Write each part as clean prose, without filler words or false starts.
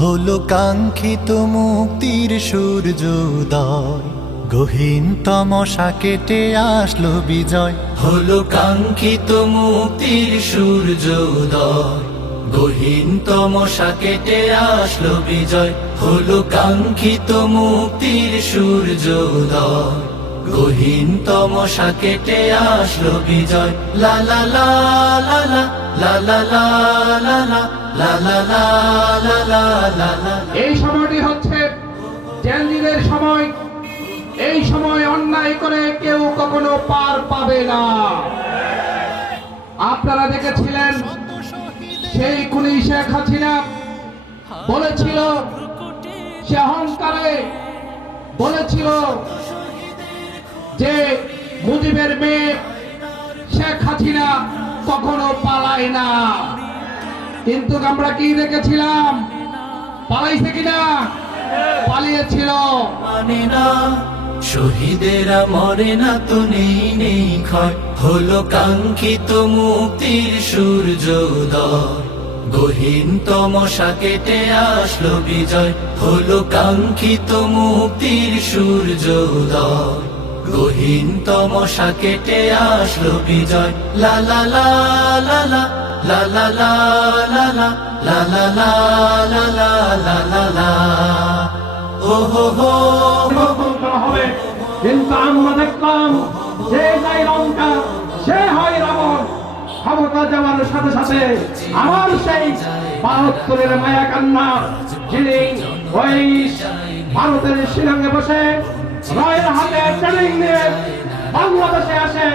হলো কাঙ্ক্ষিত মুক্তির সূর্যোদয়, গহীন তমসা কেটে আসলো বিজয়। হলো কাঙ্ক্ষিত মুক্তির সূর্যোদয়, গহীন তমসা কেটে আসলো বিজয়। হলো কাঙ্ক্ষিত মুক্তির সূর্যোদয়, গহীন তমসা কেটে আসলো বিজয়। লা লা লা লা লা লা লা লা লা লা লা লা লা লা লা লা লা। এই সময়টি হচ্ছে জেনজিদের সময়। এই সময় অন্যায় করে কেউ কখনো পার পাবে না। আপনারা দেখেছিলেন সেই খুনি শেখ হাসিনা বলেছিল, সে অহংকারে বলেছিল যে মুজিবের মেয়ে শেখ হাসিনা কখনো পালায় না। কিন্তু আমরা কি দেখেছিলাম? পালাইছে কিনা? পালিয়েছিল। মানে না শহীদেরা মরে না তো নেই নেই ক্ষয়। হলো কাঙ্ক্ষিত মুক্তির সূর্যোদয়, গহীন তমসা কেটে আসলো বিজয়। হলো কাঙ্ক্ষিত মুক্তির সূর্যোদয়, গহীন তমসা কেটে আসলো বিজয়। লা লা লা লা লা লা লা লা লা লা লা লা লা লা লা লা লা লা। ও হো হো হবে, কিন্তু আমরা দেখলাম যে যাই লঙ্কা সে হয় রাবণ। ক্ষমতা যাওয়ার সাথে সাথে আমার সেই ৭২-এর মায়া কান্না, যিনি ওই ভারতের শিলংয়ে বসে রয়ের হাতে ট্রেনিং নিয়ে বাংলাদেশে আসে,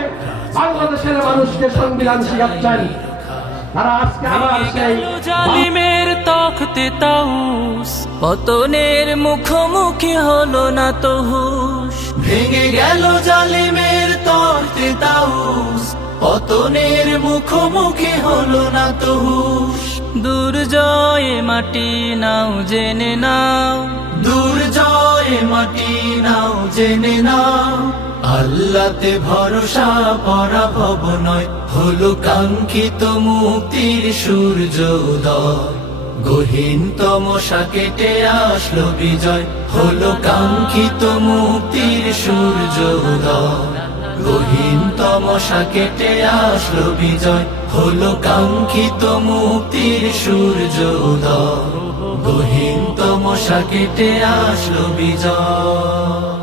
বাংলাদেশের মানুষকে সংবিধান শিখাচ্ছেন। তারা আজকে আবার সেই জালিমের তখতে তাউস, পতনের মুখোমুখি হলো না তো হুশ। ভেঙে গেল জালিমের তখতে তাউস, পতনের মুখোমুখি হলো না তো হুশ। দুর্জয়ে মাটি নাও জেনে নাও, দুর্জয় মাটি নাও জেনে নাও। আল্লাহতে ভরসা পরাভব নয়। হলো কাঙ্ক্ষিত মুক্তির সূর্যোদয়, গহীন তমসা কেটে আসলো বিজয়। হলো কাঙ্ক্ষিত মুক্তির সূর্যোদয়, গহীন তমসা কেটে আসলো বিজয়। হলো কাঙ্ক্ষিত মুক্তির সূর্যোদয়, গহীন তমসা কেটে আসলো বিজয়।